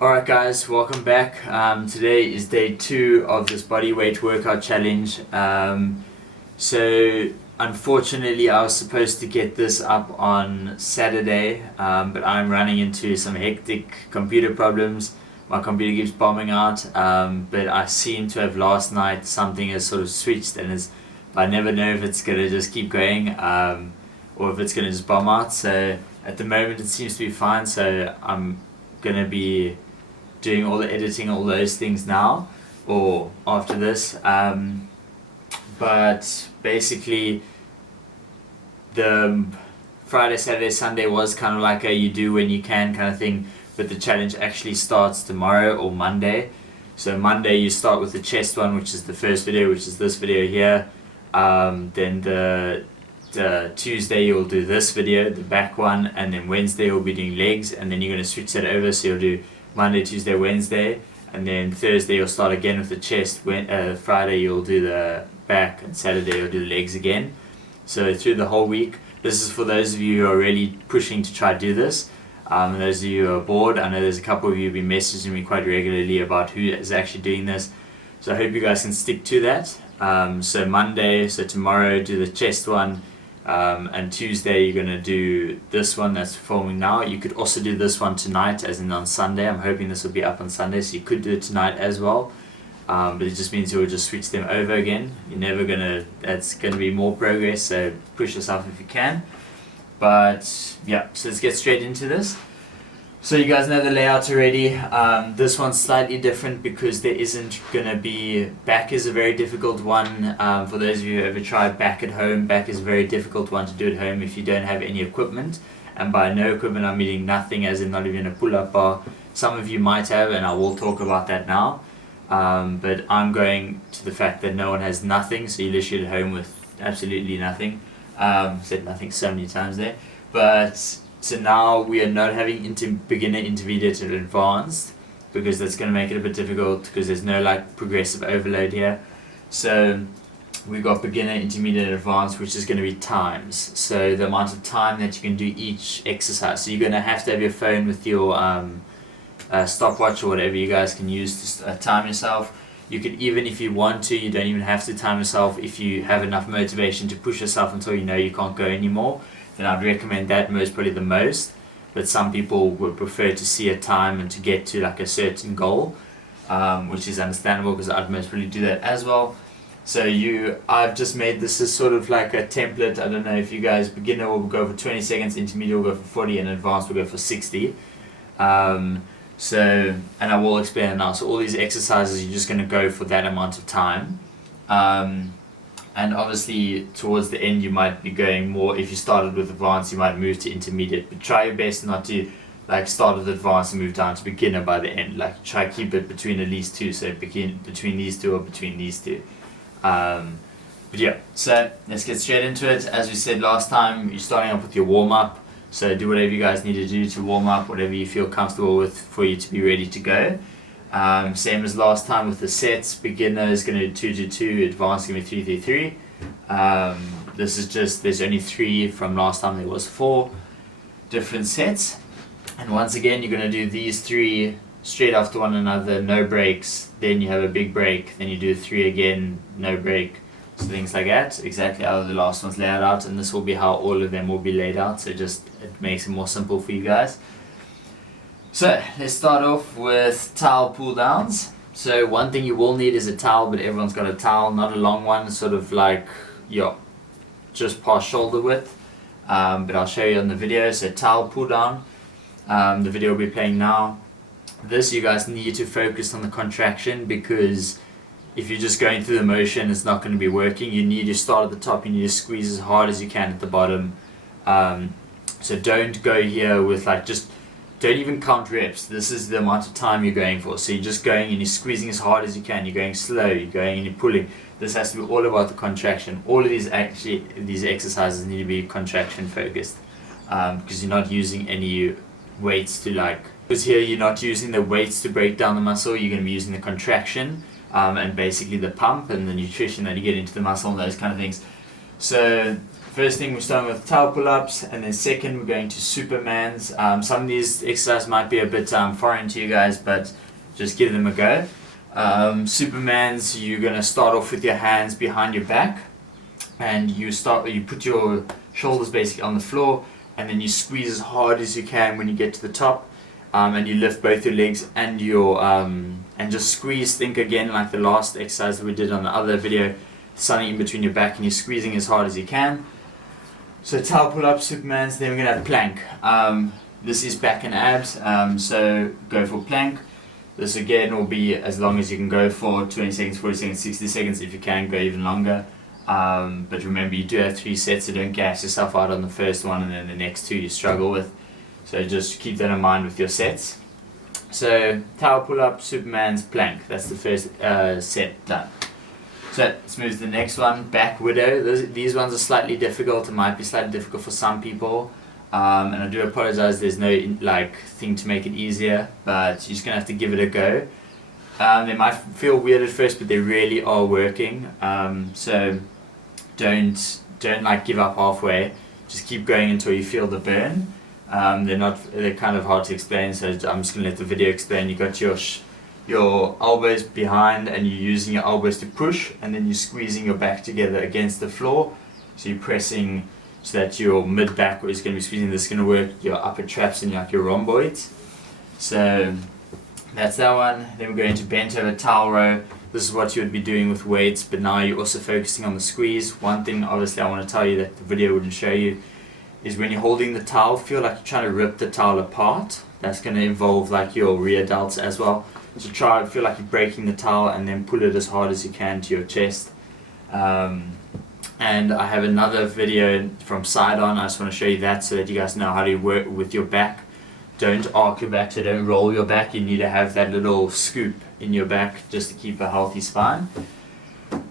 Alright guys, welcome back. Today is day 2 of this body weight workout challenge. So unfortunately I was supposed to get this up on Saturday, but I'm running into some hectic computer problems. My computer keeps bombing out, but I seem to have last night something has sort of switched, and I never know if it's going to just keep going or if it's going to just bomb out. So at the moment it seems to be fine, so I'm going to be doing all the editing, all those things now or after this, but basically the Friday, Saturday, Sunday was kind of like a you do when you can kind of thing, but the challenge actually starts tomorrow or Monday. So Monday you start with the chest one, which is the first video, which is this video here. Then the Tuesday you'll do this video, the back one, and then Wednesday you'll be doing legs, and then you're going to switch that over, so you'll do Monday, Tuesday, Wednesday, and then Thursday you'll start again with the chest. Friday you'll do the back, and Saturday you'll do the legs again. So through the whole week. This is for those of you who are really pushing to try to do this. And those of you who are bored, I know there's a couple of you who've been messaging me quite regularly about who is actually doing this. So I hope you guys can stick to that. So Monday, so tomorrow, do the chest one. And Tuesday you're going to do this one that's filming now. You could also do this one tonight, as in on Sunday. I'm hoping this will be up on Sunday, so you could do it tonight as well. But it just means you'll just switch them over again. That's going to be more progress, so push yourself if you can. But yeah, so let's get straight into this. So you guys know the layout already. This one's slightly different because there isn't going to be... Back is a very difficult one. For those of you who ever tried back at home, back is a very difficult one to do at home if you don't have any equipment. And by no equipment I'm meaning nothing, as in not even a pull-up bar. Some of you might have, and I will talk about that now. But I'm going to the fact that no one has nothing, so you're literally at home with absolutely nothing. Said nothing so many times there. But... So now we are not having beginner, intermediate, and advanced, because that's going to make it a bit difficult because there's no like progressive overload here. So we've got beginner, intermediate, and advanced, which is going to be times. So the amount of time that you can do each exercise. So you're going to have your phone with your stopwatch or whatever you guys can use to time yourself. You could, even if you want to, you don't even have to time yourself. If you have enough motivation to push yourself until you know you can't go anymore, then I'd recommend that probably the most. But some people would prefer to see a time and to get to like a certain goal, which is understandable, because I'd most probably do that as well. So I've just made this as sort of like a template. I don't know if you guys, beginner will go for 20 seconds, intermediate will go for 40, and advanced will go for 60. And I will explain it now. So all these exercises, you're just going to go for that amount of time. And obviously towards the end you might be going more. If you started with advanced, you might move to intermediate, but try your best not to like start with advanced and move down to beginner by the end. Like try to keep it between at least two, so between these two or between these two. But yeah, so let's get straight into it. As we said last time, you're starting up with your warm-up, so do whatever you guys need to do to warm up, whatever you feel comfortable with for you to be ready to go. Same as last time with the sets. Beginner is going to do 2-2, advanced is going to be 3-3-3. This is just, there's only 3 from last time, there was 4 different sets. And once again, you're going to do these 3 straight after one another, no breaks. Then you have a big break, then you do 3 again, no break. So things like that, exactly how the last one's laid out, and this will be how all of them will be laid out, so it makes it more simple for you guys. So let's start off with towel pull downs. So one thing you will need is a towel, but everyone's got a towel, not a long one, sort of like just past shoulder width. But I'll show you on the video. So towel pull down. The video will be playing now. This, you guys need to focus on the contraction, because if you're just going through the motion, it's not going to be working. You need to start at the top, you need to squeeze as hard as you can at the bottom. So don't go here with don't even count reps. This is the amount of time you're going for. So you're just going and you're squeezing as hard as you can. You're going slow, you're going and you're pulling. This has to be all about the contraction. All of these exercises need to be contraction focused, because you're not using any weights because here you're not using the weights to break down the muscle. You're going to be using the contraction and basically the pump and the nutrition that you get into the muscle and those kind of things. So first thing we're starting with towel pull-ups, and then second we're going to Supermans. Some of these exercises might be a bit foreign to you guys, but just give them a go. Supermans, you're going to start off with your hands behind your back, and you put your shoulders basically on the floor, and then you squeeze as hard as you can when you get to the top, and you lift both your legs and your and just squeeze. Think again like the last exercise that we did on the other video, something in between your back, and you're squeezing as hard as you can. So towel pull-ups, Supermans. Then we're going to have plank. This is back and abs, so go for plank. This again will be as long as you can go for, 20 seconds, 40 seconds, 60 seconds. If you can, go even longer. But remember, you do have 3 sets, so don't gas yourself out on the first one and then the next 2 you struggle with. So just keep that in mind with your sets. So towel pull-up, Supermans, plank. That's the first set done. So let's move to the next one, back widow. These ones are slightly difficult. It might be slightly difficult for some people. And I do apologize, there's no thing to make it easier, but you're just going to have to give it a go. They might feel weird at first, but they really are working. So don't give up halfway. Just keep going until you feel the burn. They're kind of hard to explain, so I'm just going to let the video explain. You got your elbows behind, and you're using your elbows to push, and then you're squeezing your back together against the floor. So you're pressing so that your mid back is going to be squeezing. This is going to work your upper traps and your rhomboids. So that's that one. Then we're going to bent over towel row. This is what you would be doing with weights, but now you're also focusing on the squeeze. One thing obviously I want to tell you that the video wouldn't show you is when you're holding the towel, feel like you're trying to rip the towel apart. That's going to involve like your rear delts as well. So feel like you're breaking the towel, and then pull it as hard as you can to your chest. And I have another video from side on. I just want to show you that so that you guys know how to work with your back. Don't arc your back, so don't roll your back. You need to have that little scoop in your back just to keep a healthy spine.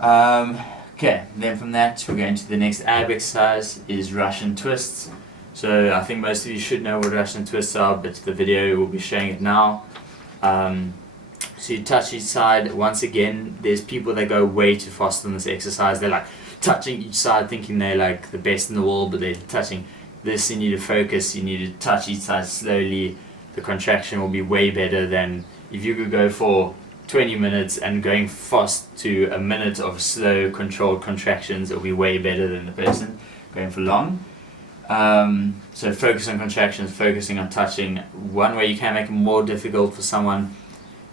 Okay, then from that we're going to the next ab exercise, is Russian twists. So I think most of you should know what Russian twists are, but the video will be showing it now. So you touch each side. Once again, there's people that go way too fast on this exercise. They're like touching each side thinking they're like the best in the world, but they're touching this. You need to focus. You need to touch each side slowly. The contraction will be way better than if you could go for 20 minutes and going fast to a minute of slow controlled contractions. It'll be way better than the person going for long. So focus on contractions, focusing on touching. One way you can make it more difficult for someone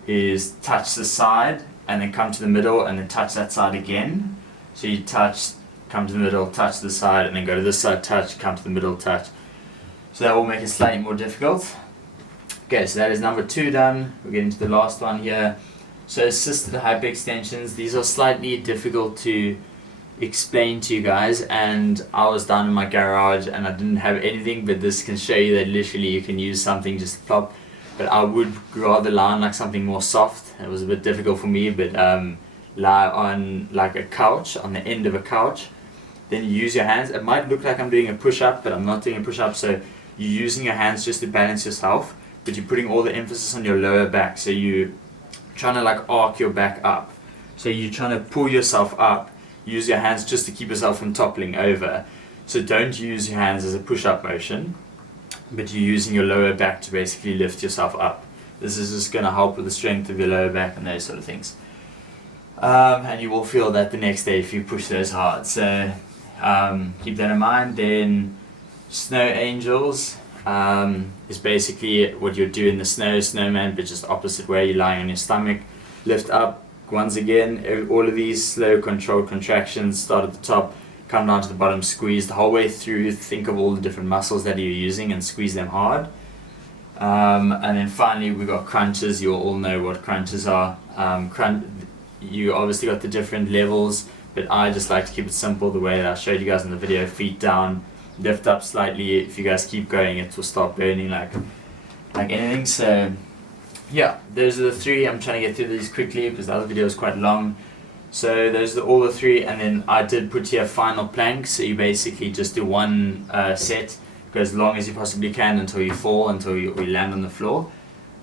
is touch the side and then come to the middle and then touch that side again. So you touch, come to the middle, touch the side, and then go to this side, touch, come to the middle, touch. So that will make it slightly more difficult. Okay, so that is number 2 done. We're getting to the last one here. So assisted hyperextensions, these are slightly difficult to explain to you guys, and I was down in my garage and I didn't have anything, but this can show you that literally you can use something just to plop. But I would rather lie on like something more soft. It was a bit difficult for me, but lie on like a couch, on the end of a couch. Then you use your hands. It might look like I'm doing a push-up, but I'm not doing a push-up. So you're using your hands just to balance yourself, but you're putting all the emphasis on your lower back. So you're trying to like arc your back up. So you're trying to pull yourself up. Use your hands just to keep yourself from toppling over. So don't use your hands as a push-up motion, but you're using your lower back to basically lift yourself up. This is just going to help with the strength of your lower back and those sort of things. And you will feel that the next day if you push those hard. So keep that in mind. Then snow angels is basically what you do in the snowman, but just opposite way. You're lying on your stomach, lift up. Once again, all of these slow controlled contractions, start at the top, come down to the bottom, squeeze the whole way through. Think of all the different muscles that you're using and squeeze them hard. And then finally we've got crunches. You all know what crunches are. You obviously got the different levels, but I just like to keep it simple the way that I showed you guys in the video. Feet down, lift up slightly. If you guys keep going, it will start burning like anything. So yeah, those are the 3. I'm trying to get through these quickly because the other video is quite long. So those are all the 3, and then I did put here final plank. So you basically just do one set, go as long as you possibly can until you fall, until you land on the floor.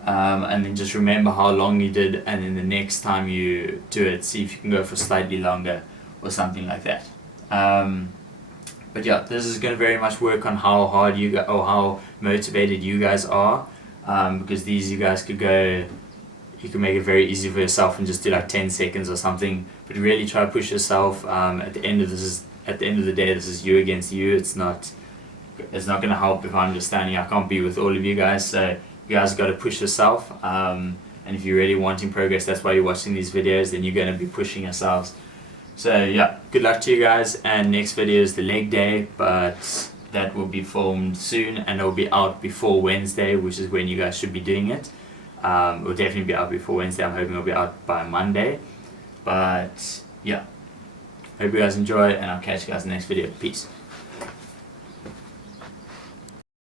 And then just remember how long you did, and then the next time you do it, see if you can go for slightly longer or something like that. But yeah, this is going to very much work on how hard you go, or how motivated you guys are, because these you guys could go, you can make it very easy for yourself and just do like 10 seconds or something, but really try to push yourself. At the end of the day, this is you against you. It's not going to help if I'm just standing. I can't be with all of you guys, so you guys got to push yourself. And if you're really wanting progress, that's why you're watching these videos, then you're going to be pushing yourselves. So yeah, good luck to you guys, and next video is the leg day, but that will be filmed soon and it will be out before Wednesday, which is when you guys should be doing it. It will definitely be out before Wednesday. I'm hoping it'll be out by Monday. But yeah, hope you guys enjoy, and I'll catch you guys in the next video. Peace.